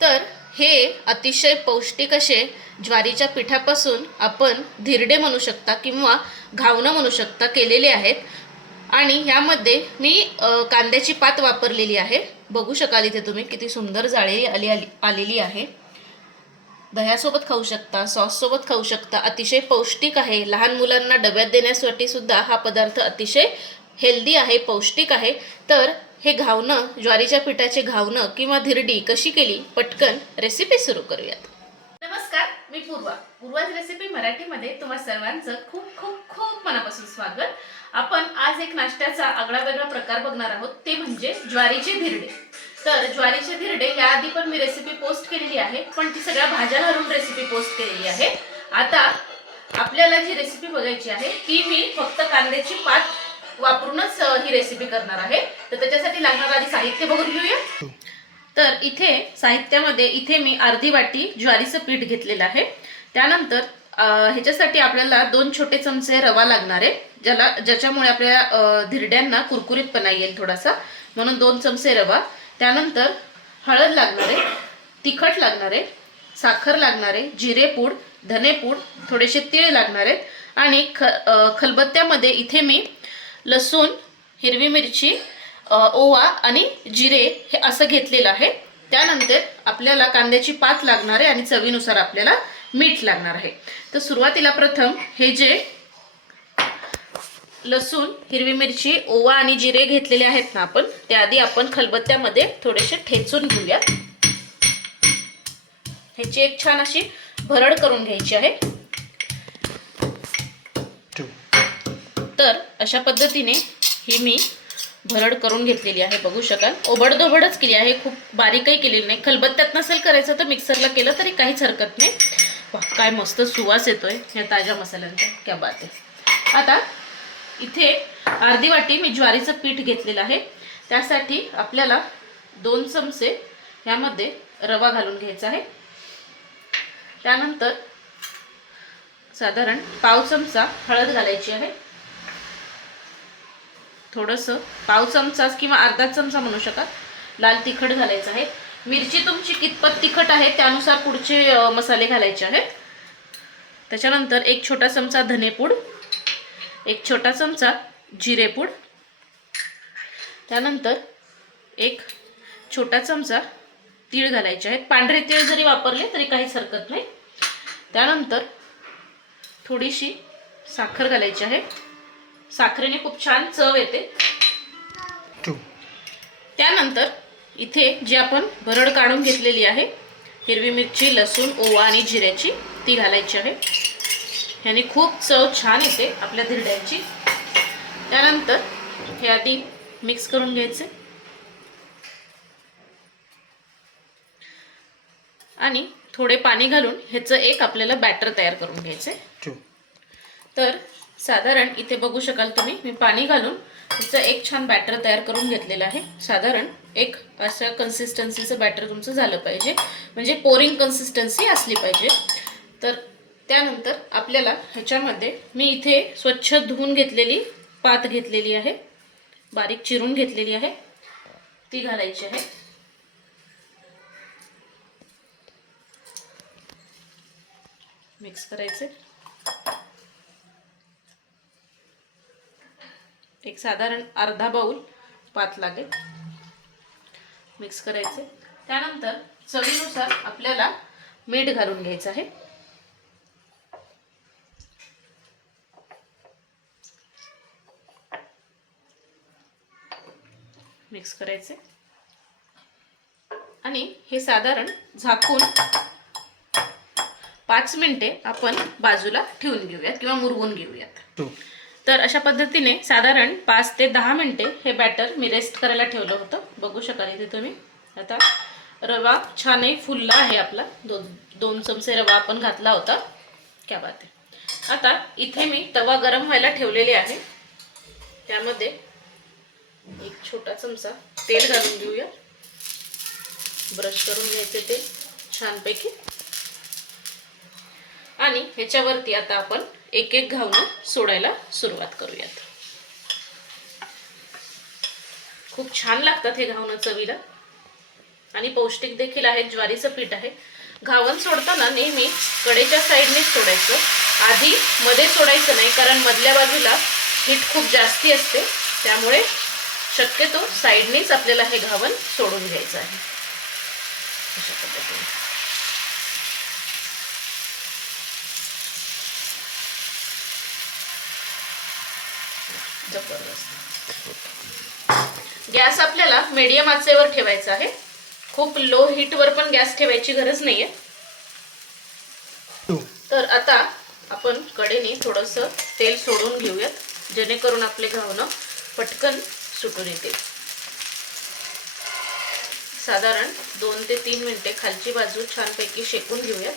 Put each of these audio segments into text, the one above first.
तर हे अतिशय पौष्टिक असे ज्वारीच्या पिठापासून आपण धिरडे म्हणू शकता किंवा घावणं म्हणू शकता केलेले आहेत. आणि ह्यामध्ये मी कांद्याची पात वापरलेली आहे. बघू शकाल इथे तुम्ही किती सुंदर जाळी आली आली आलेली आहे. दह्यासोबत खाऊ शकता सॉससोबत खाऊ शकता. अतिशय पौष्टिक आहे. लहान मुलांना डब्यात देण्यासाठी सुद्धा हा पदार्थ अतिशय हेल्दी आहे पौष्टिक आहे. तर हे घावणं ज्वारीच्या पिठाचे घावणं किंवा धिरडी कशी केली? पटकन रेसिपी सुरू करूयात. नमस्कार मी पूर्वा. पूर्वाज रेसिपी मराठीमध्ये तुम्हा सर्वांचं खूप खूप खूप मनापासून स्वागत. आपण आज एक नाश्त्याचा आगळा वेगळा प्रकार बघणार आहोत. ते म्हणजे ज्वारीचे धिरडे. तर ज्वारीचे धिरडे याआधी पण मी रेसिपी पोस्ट केलेली आहे पण ती सगळ्या भाज्या घालून रेसिपी पोस्ट केलेली आहे. आता आपल्याला जी रेसिपी बघायची आहे ती मी फक्त कांद्याची पात वापरूनच ही रेसिपी करणार आहे. तर त्याच्यासाठी लागणार आधी साहित्य बघून घेऊया. तर इथे साहित्यामध्ये इथे मी अर्धी वाटी ज्वारीचं पीठ घेतलेलं आहे. त्यानंतर ह्याच्यासाठी आपल्याला दोन छोटे चमचे रवा लागणार आहे ज्याला ज्याच्यामुळे आपल्या धिरड्यांना कुरकुरीतपणा येईल थोडासा. म्हणून दोन चमचे रवा. त्यानंतर हळद लागणार आहे तिखट लागणार आहे साखर लागणार आहे जिरेपूड धनेपूड थोडेसे तीळ लागणार आहेत. आणि ख खलबत्त्यामध्ये इथे मी लसूण हिरवी मिरची ओवा आणि जिरे हे असं घेतलेलं आहे. त्यानंतर आपल्याला कांद्याची पात लागणार आहे आणि चवीनुसार आपल्याला मीठ लागणार आहे. तर सुरुवातीला प्रथम हे जे लसूण हिरवी मिरची ओवा आणि जिरे घेतलेले आहेत ना आपण त्याआधी आपण खलबत्त्यामध्ये थोडेसे ठेचून घेऊयात ह्याची एक छान अशी भरड करून घ्यायची आहे. तर अशा पद्धतीने ही मी भरड करून घेतलेली आहे बघू शकाल. ओबडधोबडच केली आहे खूप बारीकही केलेली नाही. खलबत्त्यात नसेल करायचं तर मिक्सरला केलं तरी काहीच हरकत नाही. वा काय मस्त सुवास येतोय या ताज्या मसाल्यांचा. क्या बात आहे. आता इथे अर्धी वाटी मी ज्वारीचं पीठ घेतलेलं आहे. त्यासाठी आपल्याला दोन चमचे ह्यामध्ये रवा घालून घ्यायचा आहे. त्यानंतर साधारण पाव चमचा हळद घालायची आहे. थोडंसं पाव चमचाच किंवा अर्धा चमचा म्हणू शकाल. लाल तिखट घालायचं आहे. मिरची तुमची कितपत तिखट आहे त्यानुसार पुढचे मसाले घालायचे आहेत. त्याच्यानंतर एक छोटा चमचा धनेपूड एक छोटा चमचा जिरेपूड त्यानंतर एक छोटा चमचा तीळ घालायचे आहेत. पांढरे तीळ जरी वापरले तरी काहीच हरकत नाही. त्यानंतर थोडीशी साखर घालायची आहे. साखरेने खूप छान चव येते. त्यानंतर इथे जी आपण भरड काढून घेतलेली आहे हिरवी मिरची लसूण ओवा आणि जिऱ्याची ती घालायची आहे. ह्याने खूप चव छान येते आपल्या धिरड्यांची. त्यानंतर हे आधी मिक्स करून घ्यायचे. आणि थोडे पाणी घालून ह्याचं एक आपल्याला बॅटर तयार करून घ्यायचं. तर साधारण इथे बघू शकाल तुम्ही. मी पाणी घालून त्याचं एक छान बॅटर तयार करून घेतलेलं आहे. साधारण एक अशा कन्सिस्टन्सीचं बॅटर तुमचं झालं पाहिजे. म्हणजे पोरिंग कन्सिस्टन्सी असली पाहिजे. तर त्यानंतर आपल्याला ह्याच्यामध्ये मी इथे स्वच्छ धुवून घेतलेली पात घेतलेली आहे. बारीक चिरून घेतलेली आहे. ती घालायची आहे. मिक्स करायचे. एक साधारण अर्धा बाऊल पात लागेल. मिक्स करायचे. त्यानंतर चवीनुसार आपल्याला मीठ घालून घ्यायचं आहे. मिक्स करायचे. आणि हे साधारण झाकून पाच मिनिटे आपण बाजूला ठेवून घेऊयात किंवा मुरवून घेऊयात. तर अशा पद्धतीने साधारण पाच ते दहा मिनटे हे बॅटर मी रेस्ट करायला ठेवलं होतं. बघू शकाल इथे तुम्ही. आता रवा छानही फुलला आहे आपला. दोन दोन चमचे रवा आपण घातला होता. क्या बात आहे. आता इथे मी तवा गरम व्हायला ठेवलेले आहे. त्यामध्ये एक छोटा चमचा तेल घालून घेऊया. ब्रश करून घ्यायचे ते छानपैकी. आणि ह्याच्यावरती आता आपण एक एक घावणं सोडायला सुरुवात करूयात. खूप छान लागतात हे घावणं चवीला. आणि पौष्टिक देखील आहे ज्वारीचं पीठ आहे. घावण सोडताना नेहमी कडेच्या साईडनेच सोडायचं. आधी मध्ये सोडायचं नाही कारण मधल्या बाजूला हीट खूप जास्ती असते. त्यामुळे शक्यतो साईडनेच आपल्याला हे घावण सोडून घ्यायचं आहे. अशा पद्धतीने. जबरदस्त. गॅस आपल्याला मीडियम आचेवर ठेवायचा आहे. खूप लो हीटवर पण गॅस ठेवायची गरज नाहीये. तर आता आपण कडेने थोडंसं तेल सोडून घेऊयात जेणेकरून आपले घावणं पटकन सुटून येतील. साधारण दोन ते तीन मिनिटे खालची बाजू छानपैकी शेकून घेऊयात.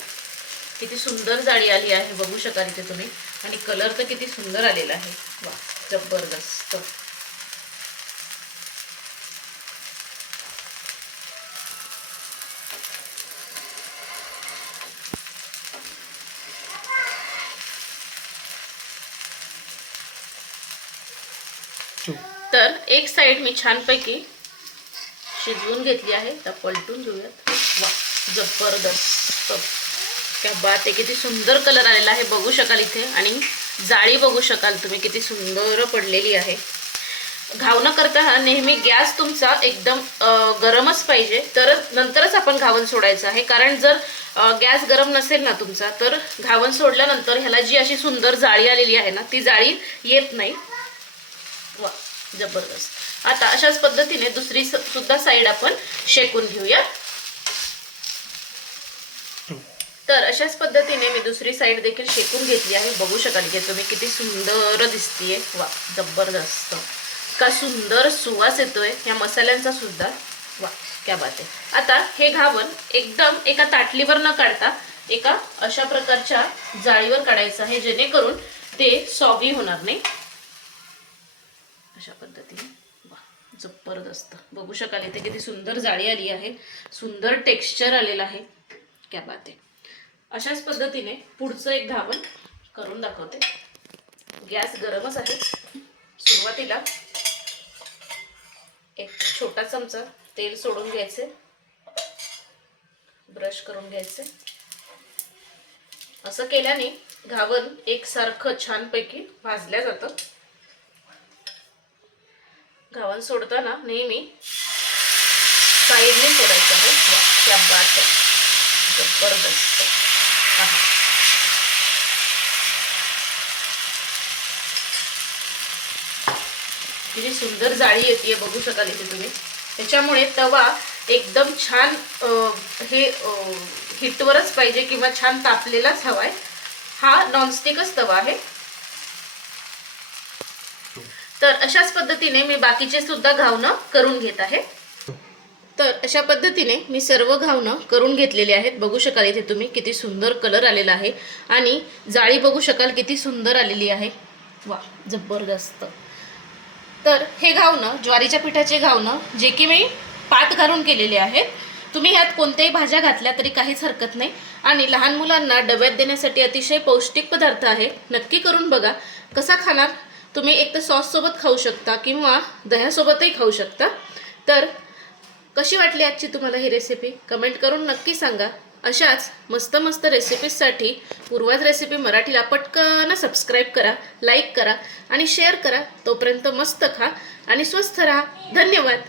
किती सुंदर जाळी आली आहे बघू शकाल इथे तुम्ही. आणि कलर तर किती सुंदर आलेला आहे. वा जबरदस्त. तर एक साईड मी छानपैकी शिजवून घेतली आहे. तर पलटून घेऊयात. वा जबरदस्त. क्या बात आहे किती सुंदर कलर आलेला आहे बघू शकाल इथे. आणि जाळी बघू शकाल तुम्ही किती सुंदर पडलेली आहे. घावणं करताना नेहमी गॅस तुमचा एकदम गरमच पाहिजे. तर नंतरच आपण घावन सोडायचं आहे. कारण जर गॅस गरम नसेल ना तुमचा तर घावन सोडल्यानंतर ह्याला जी अशी सुंदर जाळी आलेली आहे ना ती जाळी येत नाही. वा जबरदस्त. आता अशाच पद्धतीने दुसरी स- सुद्धा साईड आपण शेकून घेऊया. तर अशाच पद्धतीने मी दुसरी साईड देखील शेकून घेतली आहे. बघू शकाल की तुम्ही किती सुंदर दिसतीये. वा जबरदस्त. का सुंदर सुवास येतोय. ह्या मसाल्यांचा सुद्धा. वा क्या बात आहे. आता हे घावन एकदम एका ताटलीवर न काढता एका अशा प्रकारच्या जाळीवर काढायचं आहे. जेणेकरून ते सॉगी होणार नाही. अशा पद्धतीने. वा जबरदस्त. बघू शकाल इथे किती सुंदर जाळी आली आहे. सुंदर टेक्स्चर आलेलं आहे. क्या बात आहे. अशाच पद्धतीने पुढचं एक धावण करून दाखवते. गॅस गरमच आहे. सुरुवातीला एक छोटा चमचा तेल सोडून घ्यायचे. ब्रश करून घ्यायचे. असं केल्याने घावन एकसारखं छानपैकी भाजल्या जातं. घावन सोडताना नेहमी साईडने सोडायचं आहे. बात आहे जबरदस्त. किती सुंदर जाळी येते बघू शकाल इथे तुम्ही. त्याच्यामुळे तवा एकदम छान हे हिटवरच पाहिजे किंवा छान तापलेलाच हवा आहे हा नॉनस्टिकच तवा आहे. तर अशाच पद्धतीने मी बाकीचे सुद्धा घावणं करून घेत आहे. तर अशा पद्धतीने मी सर्व घावणं करून घेतलेले आहेत. बघू शकाल इथे तुम्ही किती सुंदर कलर आलेला आहे. आणि जाळी बघू शकाल किती सुंदर आलेली आहे. वा जबरदस्त. तर हे घावणं ज्वारीच्या पिठाचे घावणं जे की मी पात घालून केलेले आहेत तुम्ही ह्यात कोणत्याही भाज्या घातल्या तरी काहीच हरकत नाही. आणि लहान मुलांना डब्यात देण्यासाठी अतिशय पौष्टिक पदार्थ आहे. नक्की करून बघा कसा खाणार. तुम्ही एक तर सॉससोबत खाऊ शकता किंवा दह्यासोबतही खाऊ शकता. तर कशी वाटली आजची तुम्हाला ही रेसिपी कमेंट करून नक्की सांगा. अशाच मस्त मस्त रेसिपीजसाठी पूर्वाज रेसिपी मराठीला पटकन सबस्क्राईब करा लाईक करा आणि शेअर करा. तोपर्यंत मस्त खा आणि स्वस्थ राहा. धन्यवाद.